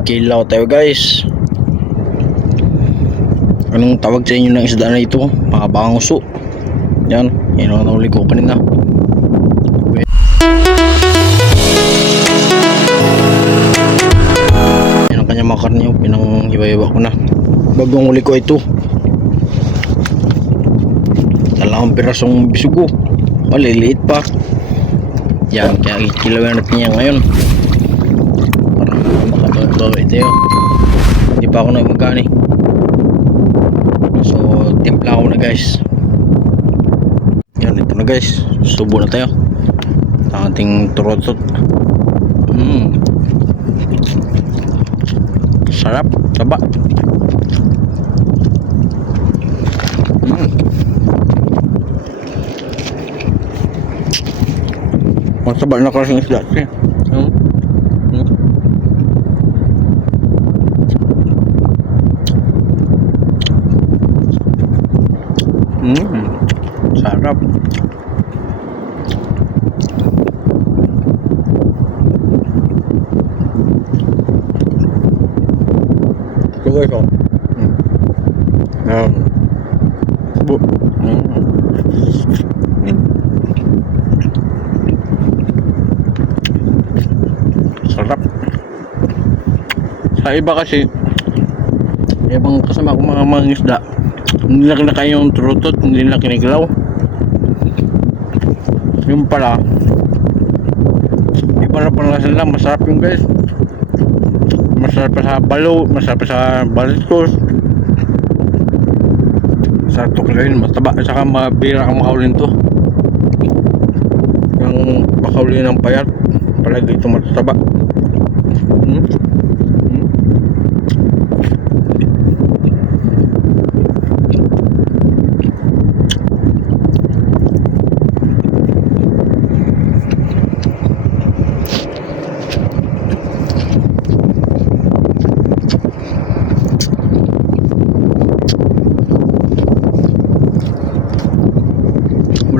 Kilaw tayo guys. Anong tawag sa inyo ng isda na ito? Mga bangso. Yan, yun ang nahuli ko kanina. Yan ang kanya mga karne, pinanghiwa-hiwa ko na. Bagong huli ko ito. Dalawang pirasong bisugo. Maliliit pa. Yan, kaya kilawin natin yan ngayon. Para makabawa ito yun. Hindi pa ako nagmagani. So, timpla ako na guys. Yan, ito na guys. Subo na tayo. Ang ating turotot. Sarap, taba. Masaba na kasing isda siya. Sarap. Ito guys, oh. Subo. Sarap. Sa iba kasi, ibang kasama ko mga isda, hindi na kinakain yung turutot, hindi na kinikilaw. Yung pala, iba na pala sila, masarap yung guys. Masarap pa sa balo, masarap pa sa balitos. Masarap to kalahin, mataba, at saka mabira kang makaulin to. Yung makaulin ng payat, palagi ito mataba.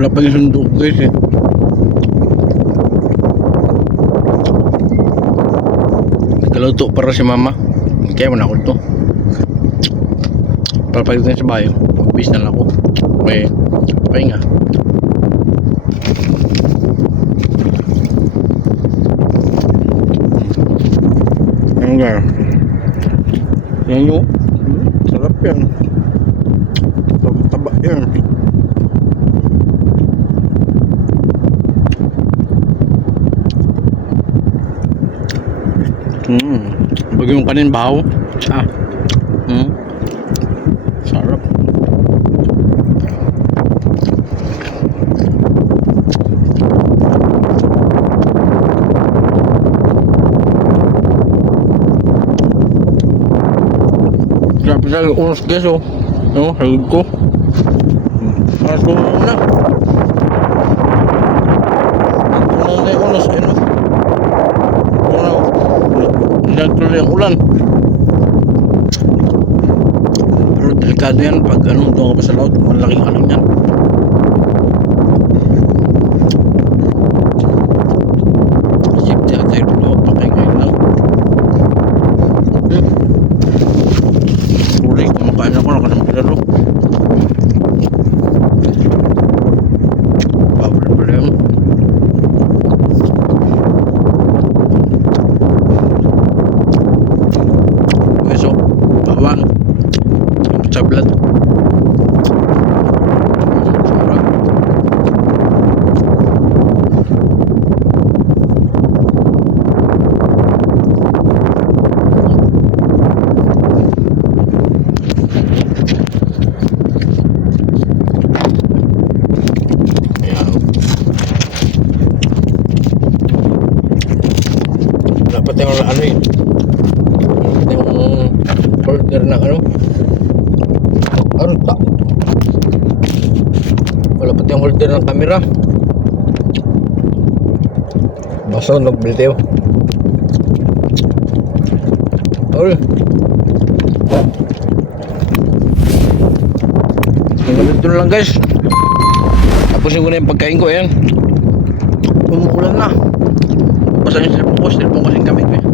Wala pa yung sundo guys eh. Nagkaluto para si mama. Kaya mo na ako ito. Papalitin sa bayo. Mag-bis na lang ako. Okay. Pahinga. Yan nga. Yan yun. Sarap yan. Taba yan. Bagong kanin bahaw. Sarap. Sarap na yung unos guys oh. No, hagod ko. Aras ko muna. Ito na yung unos. Ayun o. Nagtuloy ang ulan. Pero delikado yan pag doon ka pa sa laut, malaking alon yan. Safety at tayo dito, pakinggan lang. Uli, kumakain ako, nakanang pilaro. Bawal pala yun. Bawang sablat. Dapat yung ano eh, yung order ng ano aruta. Wala pati yung holder ng camera. Basta nagbili tayo. Ol. Ganito lang guys. Tapusin ko na yung pagkain ko. Ayan. Umuulan na. Basta yung cellphone ko kasing gamit ko.